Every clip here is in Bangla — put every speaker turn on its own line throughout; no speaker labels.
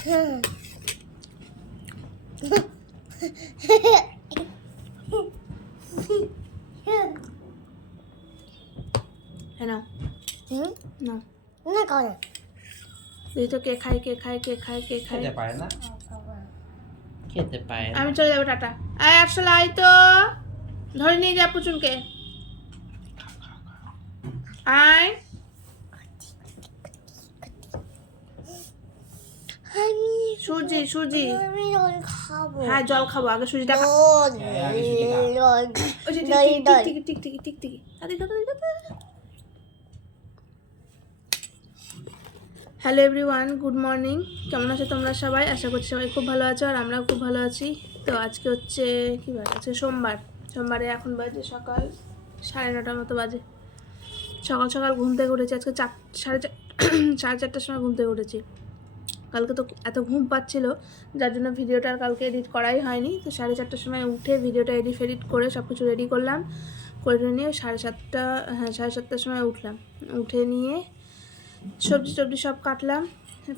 হ্যাঁ
হুম না করে
তুই তো কে খায় কে খায় কে খায় কে খায়
খেতে পারে না খেতে পারে না
আমি চলে যাব টাটা। আয় আসলে আয় তো। ধরে নিয়ে যা পুচুনকে। আয় সুজি সুজি। হ্যাঁ জল খাব আগে সুজিটা
হ্যাঁ,
আরে হ্যালো এভরিওয়ান গুড মর্নিং কেমন আছো তোমরা সবাই? আশা করছি সবাই খুব ভালো আছো আর আমরাও খুব ভালো আছি। তো আজকে হচ্ছে কী বার আছে সোমবার। সোমবারে এখন বাজে সকাল সাড়ে নটার মতো বাজে। সকাল সকাল ঘুম থেকে উঠেছি। আজকে চার, সাড়ে চার, সাড়ে চারটার সময় ঘুম থেকে উঠেছি। কালকে তো এত ঘুম পাচ্ছিল, যার জন্য ভিডিওটা আর কালকে এডিট করাই হয়নি। তো সাড়ে চারটার সময় উঠে ভিডিওটা এডিট ফেডিট করে সব কিছু রেডি করলাম। করে নিয়ে সাড়ে সাতটা হ্যাঁ সাড়ে সাতটার সময় উঠলাম। উঠে নিয়ে সবজি টবজি সব কাটলাম।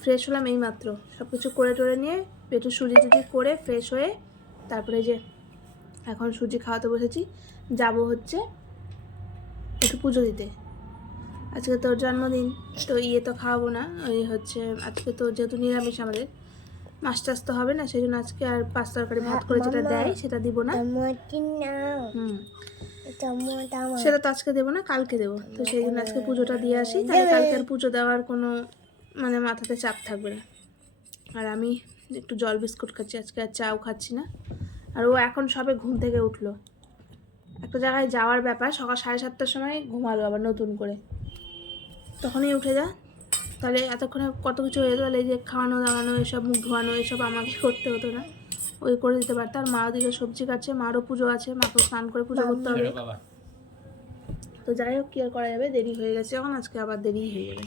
ফ্রেশ হলাম এই মাত্র সব কিছু করে টোরে নিয়ে পেটু সুজি টুজি করে ফ্রেশ হয়ে তারপরে যে এখন সুজি খাওয়াতে বসেছি। যাব হচ্ছে একটু পুজো দিতে। আজকে তোর জন্মদিন তো ইয়ে তো খাওয়াবো না ওই হচ্ছে আজকে তো যেহেতু নিরামিষ আমাদের মাছ টাছ তো হবে না সেই জন্য আজকে আর পাঁচ তরকারি ভাত করে যেটা দেয় সেটা দিব না। হুম। সেটা তো আজকে দেবো না কালকে দেবো। তো সেই জন্য আজকে পুজোটা দিয়ে আসি তাহলে কালকে আর পুজো দেওয়ার কোনো মানে মাথাতে চাপ থাকবে না। আর আমি একটু জল বিস্কুট খাচ্ছি আজকে আর চাও খাচ্ছি না। আর ও এখন সবে ঘুম থেকে উঠল। একটা জায়গায় যাওয়ার ব্যাপার সকাল সাড়ে সাতটার সময় ঘুমালো আবার নতুন করে। তখনই উঠে যা। তাহলে এতক্ষণে কত কিছু হয়ে এই যে খাওয়ানো দাওয়ানো এসব মুখ ধোয়ানো এসব আমাকে করতে হতো না। ওই করে দিতে পারতো আর মা ওদিকে সবজি কাটছে মারও পুজো আছে মাকেও স্নান করে পুজো করতে হবে। তো যাই হোক কি আর করা যাবে? দেরি হয়ে গেছে এখন আজকে আবার দেরি হয়ে যাবে।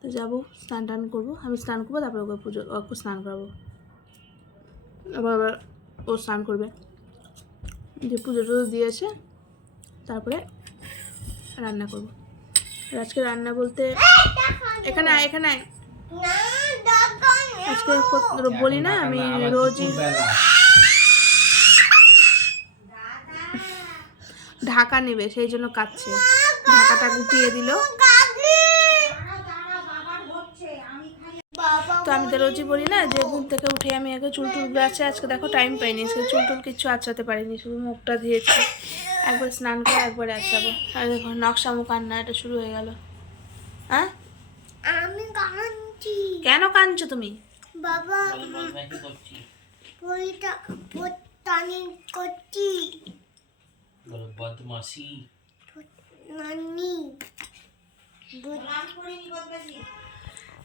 তো যাব স্নান টান করব। আমি স্নান করব তারপরে ওকে পুজো ওকে স্নান করাবো। আবার আবার ও স্নান করবে। যে পুজো টুজো দিয়েছে তারপরে রান্না করব। আজকে রান্না বলতে এখানে এখানে আজকে বলি না, আমি রোজই ঢাকা নেবে, সেই জন্য কাচ্ছে ঢাকাটা গুটিয়ে দিল। তো আমি তো রোজই বলি না যে ঘুম থেকে উঠে আমি আগে চুল টুল আছে আজকে দেখো টাইম পাইনি, আজকে চুল টুল কিচ্ছু আঁচড়াতে পারিনি, শুধু মুখটা ধুয়েছি। একবার স্নান করে একবার আঁচড়াবো আর দেখো নকশা মুখ কান্না এটা শুরু হয়ে গেল। হ্যাঁ?
আমি কাঁদছি।
কেন কাঁদছো তুমি?
বাবা
বলো, বদমাইশি করছি।
পরিটা করছি।
বলো, বদমাশি।
নানি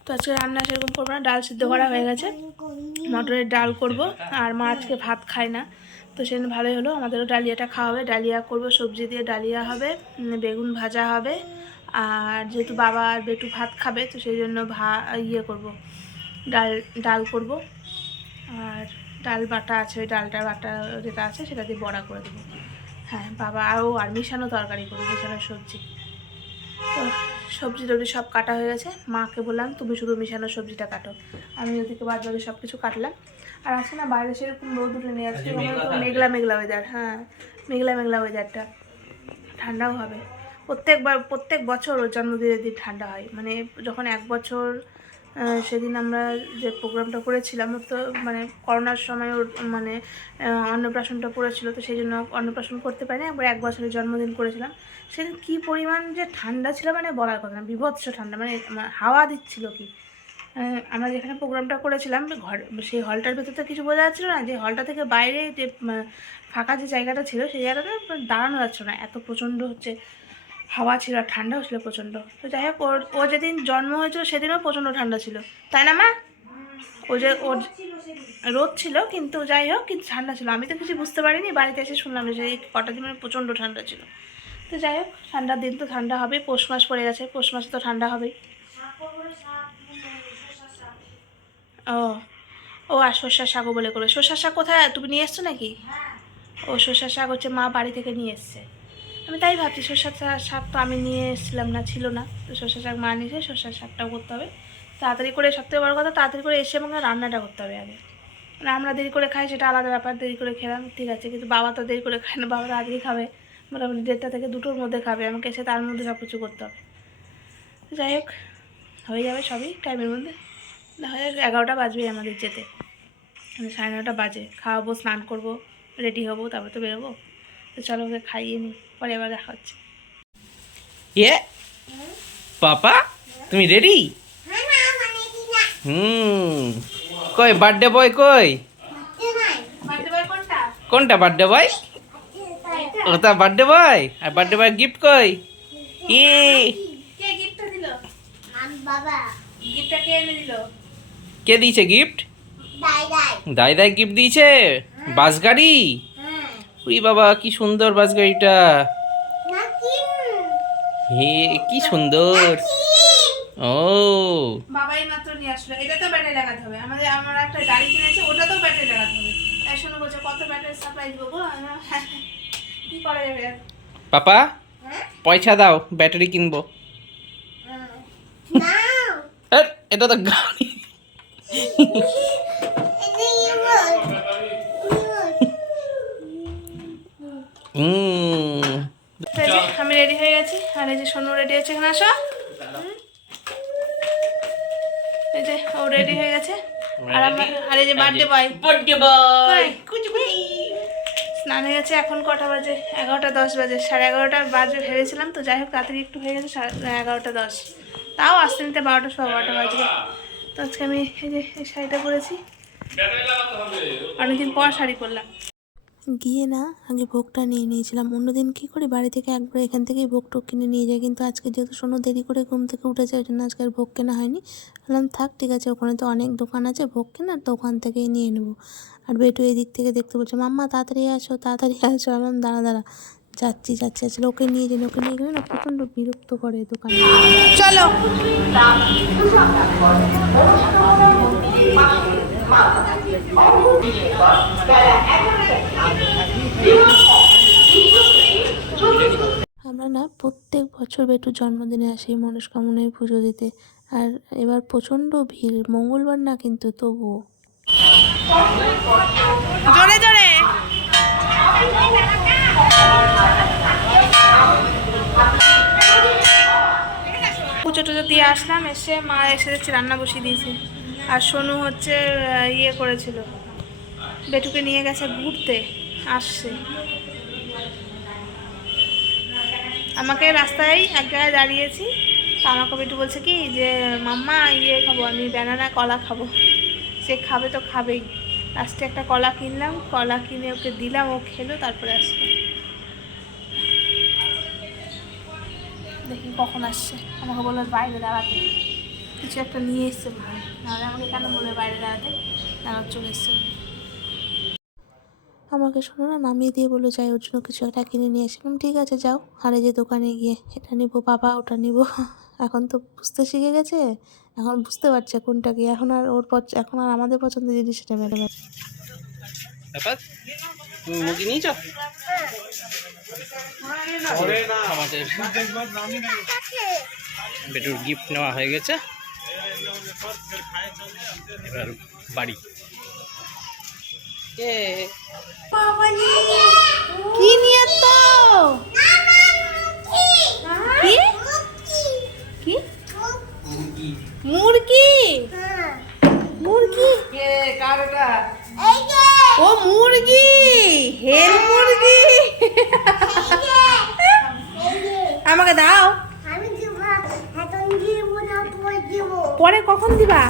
তো আজকে রান্না সেরকম করব না ডাল সিদ্ধ করা হয়ে গেছে। মটরের ডাল করব আর মা আজকে ভাত খায় না। তো সেদিন ভালোই হলো, আমাদেরও ডালিয়াটা খাওয়া হবে। ডালিয়া করব, সবজি দিয়ে ডালিয়া হবে বেগুন ভাজা হবে। আর যেহেতু বাবা আর বেটু ভাত খাবে, তো সেই জন্য ভা ইয়ে করব, ডাল ডাল করব। আর ডাল বাটা আছে, ওই ডালটা বাটা যেটা আছে, সেটা দিয়ে বড়া করে দেবো। হ্যাঁ বাবা আরও আর মিশানো তরকারি করব, মিশানো সবজি। তো সবজি টবজি সব কাটা হয়ে গেছে। মাকে বললাম, তুমি শুধু মিশানো সবজিটা কাটো। আমি ওদিকে বাদ বাকি সব কিছু কাটলাম। আর আছে না বাইরে সেরকম রোদ উঠে নিয়ে আসছে
মেঘলা
মেঘলা ওয়েদার হ্যাঁ মেঘলা মেঘলা ওয়েদারটা ঠান্ডাও হবে। প্রত্যেকবার প্রত্যেক বছর ওর জন্মদিনের দিন ঠান্ডা হয়। মানে যখন এক বছর সেদিন আমরা যে প্রোগ্রামটা করেছিলাম তো মানে করোনার সময় ওর মানে অন্নপ্রাশনটা পড়েছিল তো সেই জন্য অন্নপ্রাশন করতে পারিনি। একবার এক বছরের জন্মদিন করেছিলাম। সেদিন কী পরিমাণ যে ঠান্ডা ছিল মানে বলার কথা না বিভৎস ঠান্ডা মানে হাওয়া দিচ্ছিল কি। আমরা যেখানে প্রোগ্রামটা করেছিলাম, ঘর, সেই হলটার ভেতর তো কিছু বোঝা যাচ্ছিল না যে হলটা থেকে বাইরে যে ফাঁকা যে জায়গাটা ছিল, সেই জায়গাটাতে দাঁড়ানো যাচ্ছিল না। এত প্রচণ্ড হচ্ছে হাওয়া ছিল আর ঠান্ডাও ছিল প্রচণ্ড। তো যাই হোক, ওর, ও যেদিন জন্ম হয়েছিল সেদিনও প্রচণ্ড ঠান্ডা ছিল। তাই না, মা? ও যে, ওর রোদ ছিল, কিন্তু যাই হোক, কিন্তু ঠান্ডা ছিল। আমি তো কিছু বুঝতে পারিনি, বাড়িতে এসে শুনলাম যে কটা দিন প্রচণ্ড ঠান্ডা ছিল। তো যাই হোক, ঠান্ডার দিন তো ঠান্ডা হবে পৌষ মাস পড়ে গেছে, পৌষ মাসে তো ঠান্ডা হবেই। ও ও আর সর্ষার শাকও বলে করবে সর্ষার শাক কোথায়? তুমি নিয়ে এসছো নাকি? ও সর্ষার শাক হচ্ছে মা বাড়ি থেকে নিয়ে এসছে। আমি তাই ভাবছি সর্ষার শা- শাক তো আমি নিয়ে এসেছিলাম না, ছিল না। তো সর্ষার শাক মা নিয়েছে সর্ষার শাকটাও করতে হবে। তাড়াতাড়ি করে, সবথেকে বড় কথা, তাড়াতাড়ি করে এসে আমাকে রান্নাটা করতে হবে আগে। মানে আমরা দেরি করে খাই, সেটা আলাদা ব্যাপার, দেরি করে খেলাম, ঠিক আছে। কিন্তু বাবা তো দেরি করে খায় না বাবা তাড়াতাড়ি খাবে। মোটামুটি দেড়টা থেকে দুটোর মধ্যে খাবে, আমাকে এসে তার মধ্যে সব কিছু করতে হবে। যাই হোক, হয়ে যাবে সবই টাইমের মধ্যে। এগারোটা বাজবে আমাদের যেতে। মানে সাড়ে নটা বাজে খাওয়াবো স্নান করব রেডি হব তারপর তো বেরোবো। তো চলো ওকে খাইয়ে নিই পরে আবার দেখা হচ্ছে।
ইয়ে পাপা? তুমি রেডি?
হ্যাঁ মানে
হুম। কই বার্থডে বয় কই?
কোনটা
কোনটা বার্থডে বয়? ওটা বার্থডে বয়? আর বার্থডে বয় গিফট কই? ই।
কে গিফটটা দিল?
বাবা।
গিফটটা কে এনে দিল?
কে দিয়েছে গিফট
দাই দাই
গিফট দিয়েছে? বাস গাড়ি
হ্যাঁ
উই বাবা কি সুন্দর বাস গাড়িটা হে কি সুন্দর। ও।
বাবাই মাত্র নিয়ে আসলো। এটা তো ব্যাটারি লাগাতে হবে। আমাদের আমরা একটা গাড়ি কিনেছি ওটাতেও ব্যাটারি লাগাতে হবে। তাই বলছে কত ব্যাটারি সাপ্লাই দিব গো আমি বললাম, হ্যাঁ, কি করা যাবে?
পাপা
হ্যাঁ?
পয়সা দাও ব্যাটারি কিনবো।
নাও
এটা তো গাড়ি।
আমি রেডি হয়ে গেছি। আর এই যে সোনু রেডি হয়েছে এখানে আসো। এই যে ও রেডি হয়ে গেছে। আর আমার আর এই যে বার্থডে বয়
বার্থডে বয়
স্নান হয়ে গেছে এখন কটা বাজে? এগারোটা দশ বাজে। সাড়ে এগারোটা বাজে ভেবেছিলাম তো যাই হোক তাড়াতাড়ি একটু হয়ে গেছে সাড়ে এগারোটা দশ। তাও আসতে নিতে বারোটা সোয়া বারোটা বাজবে তো আজকে আমি এই যে এই শাড়িটা পরেছি। অনেকদিন পর শাড়ি পরলাম।
গিয়ে না আগে ভোগটা নিয়ে নিয়েছিলাম। অন্যদিন কী করি? বাড়ি থেকে একবার এখান থেকেই ভোগ টোক কিনে নিয়ে যাই। কিন্তু আজকে যেহেতু শোনো দেরি করে ঘুম থেকে উঠেছে, ওই জন্য আজকে আর ভোগ কেনা হয়নি। বললাম, থাক, ঠিক আছে, ওখানে তো অনেক দোকান আছে, ভোগ কেনার, তো ওখান থেকেই নিয়ে নেব। আর বেটু এদিক থেকে দেখতে বলছে, মাম্মা, তাড়াতাড়ি আসো তাড়াতাড়ি আসো। বললাম, দাঁড়া দাঁড়া। যাচ্ছি যাচ্ছি আসলে ওকে নিয়ে যাই ওকে নিয়ে গেলে না প্রচণ্ড বিরক্ত করে দোকানে।
চলো।
আমরা না প্রত্যেক বছর বেটুর জন্মদিনে আসি মনস্কামনায় পুজো দিতে। আর এবার প্রচণ্ড ভিড় মঙ্গলবার না কিন্তু তবুও।
জোরে জোরে। পুজো টুজো দিয়ে আসলাম, এসে মা এসে দেখছি রান্না বসিয়ে দিয়েছে। আর সোনু হচ্ছে ইয়ে করেছিল। বেটুকে নিয়ে গেছে ঘুরতে, আসছে। আমাকে রাস্তায় এক জায়গায় দাঁড়িয়েছি, তা আমাকে বেটু বলছে কি যে, মাম্মা ইয়ে খাব, আমি ব্যানানা কলা খাব। সে খাবে তো খাবেই। লাস্টে একটা কলা কিনলাম, কলা কিনে ওকে দিলাম, ও খেলো, তারপরে আসবে কখন আসছে? আমাকে বলল বাইরে দাঁড়াতে। কিছু একটা নিয়ে এসছে ভাই নাহলে আমাকে কেন বলে বাইরে দাঁড়াতে? দাঁড়া চলে এসছে
আমাকে শোনো না, নামিয়ে দিয়ে বলল, যাই, ওর জন্য কিছু একটা কিনে নিয়ে আসলাম ঠিক আছে, যাও আর যে দোকানে গিয়ে এটা নিবো, বাবা, ওটা নিবো। এখন তো বুঝতে শিখে গেছে, এখন বুঝতে পারছে কোনটা কি। এখন আর ওর এখন আর আমাদের পছন্দের জিনিসটা মেরে
পাপা তুমি মুরগি নিয়েছ আমাদের বেটুর গিফট নেওয়া হয়ে গেছে। এবার বাড়ি। এ।
কি নিয়ে তো কি? কি? মুরগি।
হ্যাঁ
মুরগি?
কে? কারটা
এই যে
ও মুরগি! হেল মুরগি! আমাকে দাও।
আমি দিব এখন দিব। না পরে
কখন দিবা?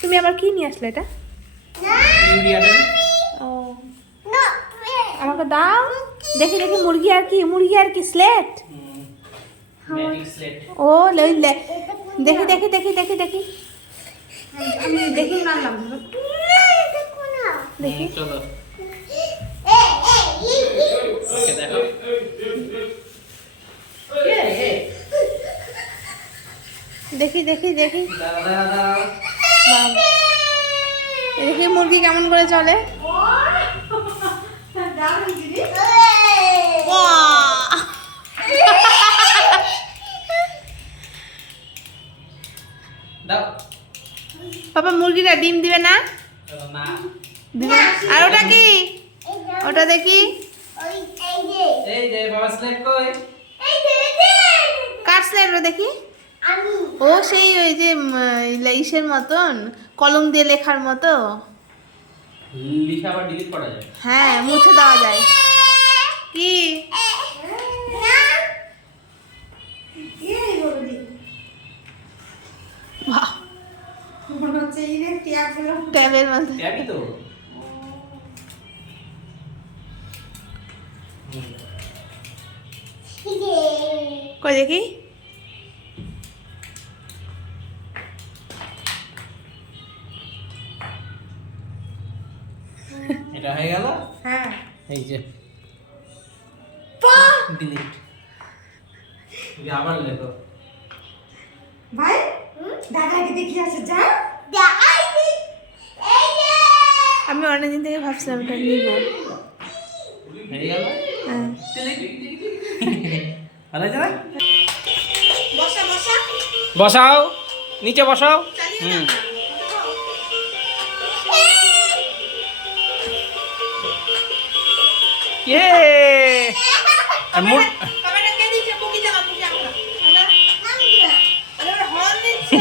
তুমি আবার কি নিয়ে আসলে এটা? ও।
না
আমাকে দাও। দেখি দেখি মুরগি আর কি মুরগি আর কি স্লেট ও লই লে। দেখি দেখি দেখি দেখি দেখি। আমি দেখি
দেখি।
চলো। দেখি।
দেখি দেখি দেখি। মুরগি কেমন করে চলে? পাপা মুরগিটা ডিম দিবে না?
না
আর ওটা কি? ওটা দেখি।
ওই এই যে
এই যে বাবা স্লেট কই?
এই যে এই যে
কার স্লেট ওটা দেখি? ও সেই ওই যে ইসের মতন কলম দিয়ে লেখার মতো।
লিখে আবার ডিলিট করা যায়।
হ্যাঁ মুছে দেওয়া যায়। কি? ট্যাবের মতো।
ট্যাবই তো।
কই দেখি?
এটা হয়ে গেল?
হ্যাঁ।
এই যে। ডিলিট আবার লেখো।
ভাই দাদাকে দেখি আছে যা।
আমি অনেকদিন থেকে ভাবছিলাম এটা নিব।
হয়ে গেল?
হ্যাঁ।
ভালো না?
বসা
বসাও নিচে বসাও। হুম। ইয়ে! আর মুড
ক্যামেরা কে দিচ্ছে বুকি জামা বুকি জামা আরে হর্ন দিচ্ছে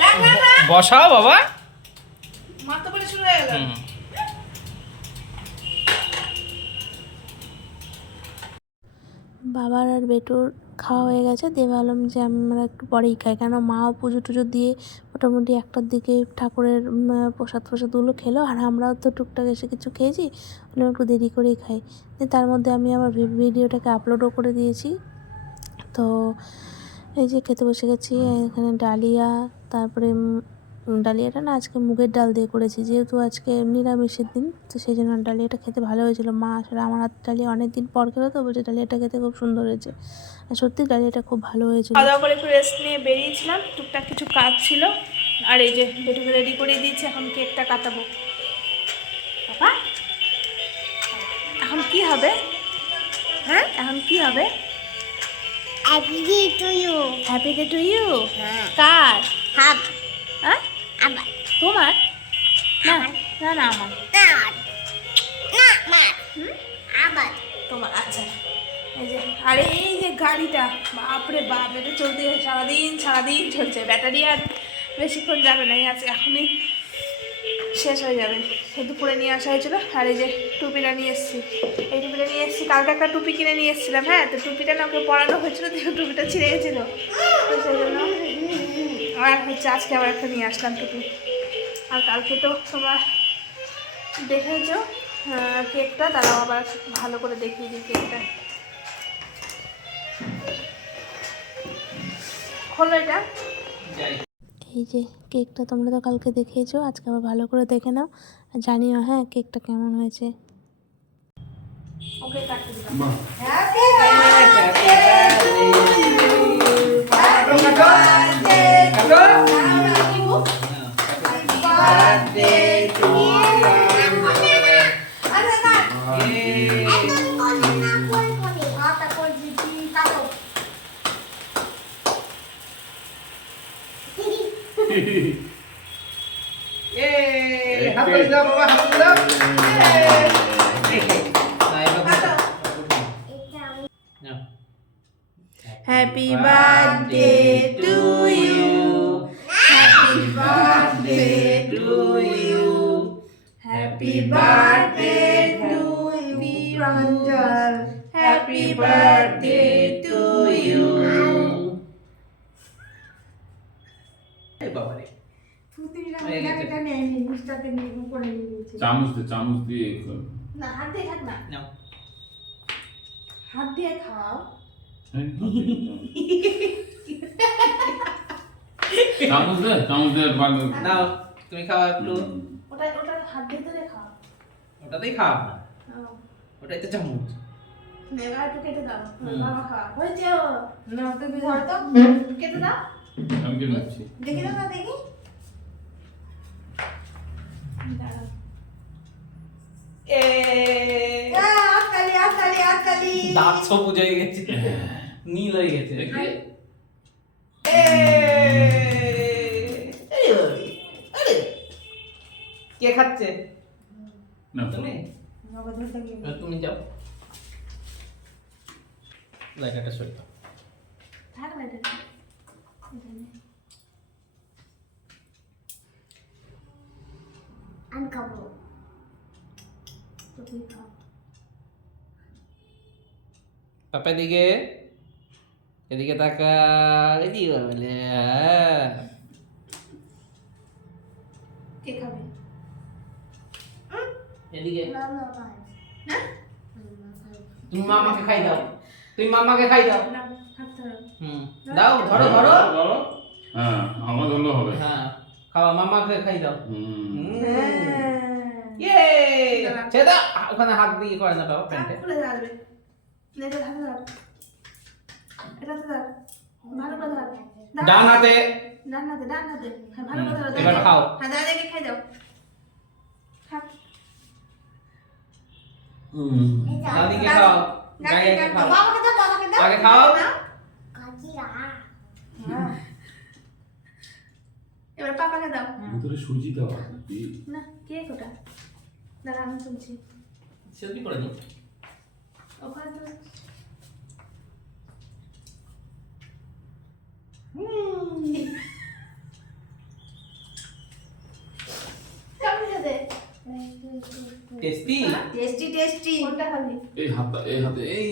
রাখ রাখ রাখ
বসাও বাবা
মাথা পরে শুরু হয়ে গেল
হুম
বাবার আর বেটুর খাওয়া হয়ে গেছে। দিয়ে ভাবলাম যে আমরা একটু পরেই খাই। কেন মাও পুজো টুজো দিয়ে মোটামুটি একটার দিকে ঠাকুরের প্রসাদ প্রসাদগুলো খেলো। আর আমরাও তো টুকটাক এসে কিছু খেয়েছি ওগুলো একটু দেরি করেই খাই। দিয়ে তার মধ্যে আমি আমার ভিডিওটাকে আপলোডও করে দিয়েছি। তো এই যে খেতে বসে গেছি, এখানে ডালিয়া, তারপরে ডালিয়াটা না আজকে মুগের ডাল দিয়ে করেছি যেহেতু আজকে নিরামিষের দিন তো সেই জন্য ডালিয়াটা খেতে ভালো হয়েছিল। মা আসলে আমার হাত ডালিয়া অনেক দিন পর খেলো তো বলছে ডালিয়াটা খেতে খুব সুন্দর হয়েছে। আর সত্যি ডালিয়াটা খুব ভালো হয়েছিল।
খাওয়া করে একটু রেস্ট নিয়ে বেরিয়েছিলাম টুকটাক কিছু কাজ ছিল। আর এই যে বেটুকে রেডি করে দিয়েছি এখন কেকটা কাটাবো। বাবা এখন কি হবে? হ্যাঁ এখন কি হবে?
Happy day to you
happy day to you
হ্যাঁ।
কার?
হাব
না না আমার
না না মা
হুম?
আবার।
তোমার আচ্ছা। এই যে আর এই যে গাড়িটা বাপরে বাপ এটা চলতে সারাদিন সারাদিন চলছে। ব্যাটারি আর বেশিক্ষণ যাবে না আছে এখনই শেষ হয়ে যাবে। সে দুপুরে নিয়ে আসা হয়েছিল। আর এই যে টুপিটা নিয়ে এসেছি। এই টুপিটা নিয়ে এসেছি কালকে একটা টুপি কিনে নিয়ে এসেছিলাম হ্যাঁ? তো টুপিটা না ওকে পরানো হয়েছিল দিয়ে টুপিটা ছিঁড়ে গেছিল। তো সেই জন্য আর হচ্ছে আজকে আবার একটা নিয়ে আসলাম টুপি। আর কালকে তো তোমরা দেখেছ আহ, কেকটা দাঁড়াও আবার ভালো করে দেখিয়ে দিই কেকটা। খোলো এটা।
এই যে কেকটা তোমরা তো কালকে দেখিয়েছো আজকে আবার ভালো করে দেখে নাও। আর জানিও হ্যাঁ কেকটা কেমন হয়েছে?
ওকে কাটতে দিলাম।
হাত করে দাও বাবা হাত করে দাও
happy birthday to you happy birthday to you happy birthday to birthday to you
বাবারে।
চামচ দিয়ে চামচ দিয়ে।
না হাত দিয়ে খাক না। হাত দিয়ে খাও।
চামচ দে চামচ দে
নাও তুমি খাও একটু।
ওটা ওটা হাত দিয়ে ধরে খাও।
ওটাতেই খাও না। ওটাই তো চামচ।
দেখি না দেখি
দাঁত গেছে নীল হয়ে গেছে কে খাচ্ছে
না
তুমি তুমি যাও লাইটাটা সরে দাও।
থাক না এটা
আমি খাব
তো তুই খাও
পাপা এদিকে এদিকে তাকা এদিকে বলে হ্যাঁ
কে খাবে
এদিকে
মামা ভাই
না
তুমি মামাকে খাই দাও তুমি মামাকে খাই দাও। হুম দাও ধরো ধরো।
ধরো হ্যাঁ আমার ধরলে হবে।
হ্যাঁ খাওয়া মামাকে খাই দাও। ইয়ে ছেড়ে দাও আ, ওখানে হাত দিয়ে করে না বাবা প্যান্টে।
খুলে হাতে এটা তো ভালো করে ধর। ধর।
ডান হাতে।
ডান হাতে ডান হাতে। হ্যাঁ ভালো করে ধরো
এবার খাও।
হ্যাঁ দাদাকে খাই দাও। খা
হুম
দাদিকে খাও। গাইয়াকে খাও
বাবাকে দাও বাবাকে দাও।
আগে খাও
হ্যাঁ। এবার পাপাকে দাও।
ভিতরে সুজি দাও
না কে ওটা দাঁড়া আমি শুনছি
সে কি করে দাও
ওখানে তো কেমন খেতে
টেস্টি
টেস্টি টেস্টি কোনটা
এই হাতটা এই হাতে এই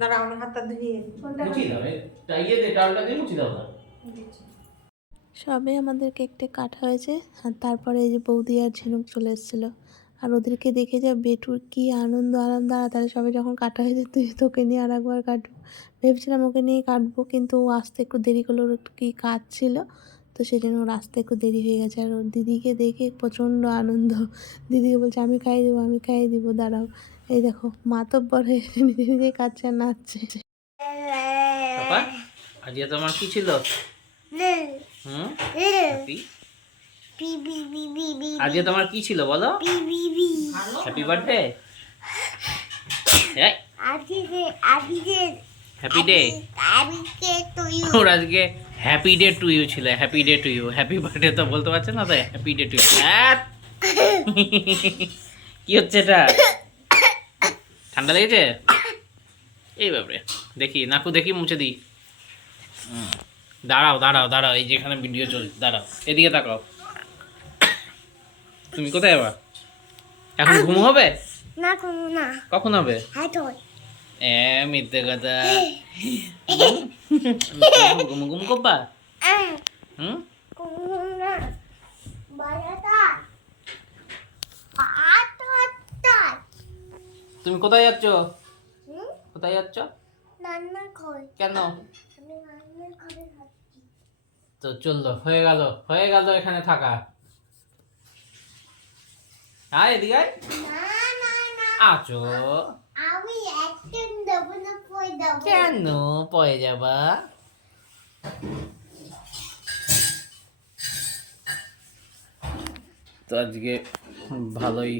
দাঁড়া আমার হাতটা ধুয়ে কোনটা
মুচি দাও দে টালটা দিয়ে মুচি দাও না।
সবে আমাদের কেকটা কাটা হয়েছে আর তারপরে এই যে বৌদি আর ঝিনুক চলে এসেছিল। আর ওদেরকে দেখে যা বেটুর কি আনন্দ আনন্দ আর তাহলে সবে যখন কাটা হয়েছে তুই তোকে নিয়ে আর একবার কাটবো। ভেবেছিলাম ওকে নিয়ে কাটবো কিন্তু ও আসতে একটু দেরি করল ওর একটু কি কাজ ছিল তো সেই জন্য ওর আসতে একটু দেরি হয়ে গেছে। আর ওর দিদিকে দেখে প্রচণ্ড আনন্দ। দিদিকে বলছে আমি খাইয়ে দেবো আমি খাইয়ে দিব দাঁড়াও। এই দেখো মাতব্বর হয়ে নিজে নিজে আর নাচছে।
আজকে তোমার কি ছিল? আজকে তোমার কি ছিল বলো?
B B B
happy birthday
আজকে আজকে
হ্যাপি ডে
আজকে তুই
আজকে হ্যাপি ডে টু ইউ ছিল happy day to you happy birthday তো বলতে পারছে না তাই হ্যাপি ডে টু ইউ কি হচ্ছে এটা? ঠান্ডা লেগেছে? এই ব্যাপারে দেখি নাকু দেখি মুছে দিই। দাঁড়াও দাঁড়াও দাঁড়াও এই যেখানে ভিডিও চলছে দাঁড়াও এদিকে তাকাও। তুমি কোথায় যাবা এখন ঘুম হবে?
না
কখন হবে? এ, মিথ্যে কথা ঘুম ঘুম করবা হুম তুমি কোথায় যাচ্ছ কোথায় যাচ্ছ কেন তো চলল হয়ে গেল হয়ে গেল এখানে থাকা আয় এদিকে আয়। আছো
আমি একদিন দেবো না পয় দেবো?
কেন পয়ে যাবা? তো আজকে ভালোই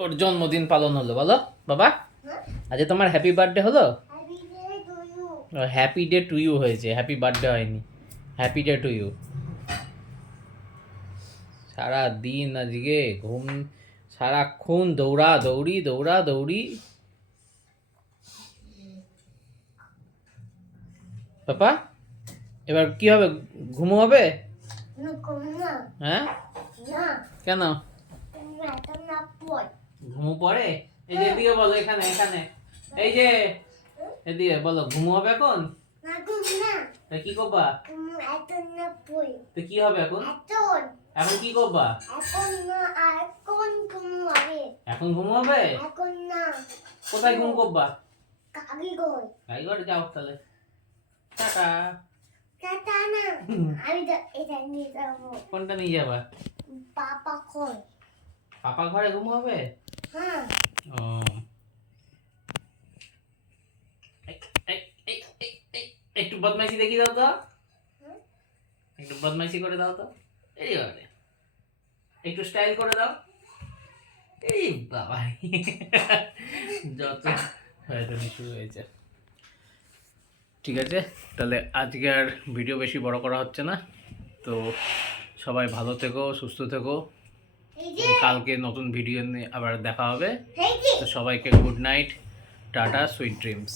ওর জন্মদিন পালন হলো বলো বাবা। আজকে তোমার হ্যাপি বার্থডে হলো? হ্যাপি ডে টু ইউ হয়েছে হ্যাপি বার্থডে হয়নি। হ্যাপি ডে টু ইউ সারা দিন আজকে ঘুম সারাক্ষণ দৌড়া দৌড়ি দৌড়া দৌড়ি। পাপা এবার কি হবে? ঘুমো হবে? হ্যাঁ? কেন? ঘুমো পড়ে? এই যে এদিকে বলো এখানে এখানে। এই যে এদিকে বলো ঘুমো হবে এখন? তা কি করবা? তো কি হবে এখন? এখন কি করবা?
এখন না এখন হবে?
এখন
এখন না
কোথায় ঘুম করবা?
কাকি
ঘরে যাও তাহলে। টাটা।
টাটা না। আমি তো এটা নিয়ে যাব।
কোনটা নিয়ে যাবা?
পাপা কই
পাপা ঘরে ঘুম হবে?
হ্যাঁ।
ও। একটু বদমাইশি দেখি দাও তো। একটু বদমাইশি করে দাও তো। এই একটু স্টাইল করে দাও। এই বাবা যত হয়তো শুরু হয়েছে। ঠিক আছে? তাহলে আজকে আর ভিডিও বেশি বড় করা হচ্ছে না। তো সবাই ভালো থেকো সুস্থ থেকো। কালকে নতুন ভিডিও নিয়ে আবার দেখা হবে। তো সবাইকে good night tata sweet dreams.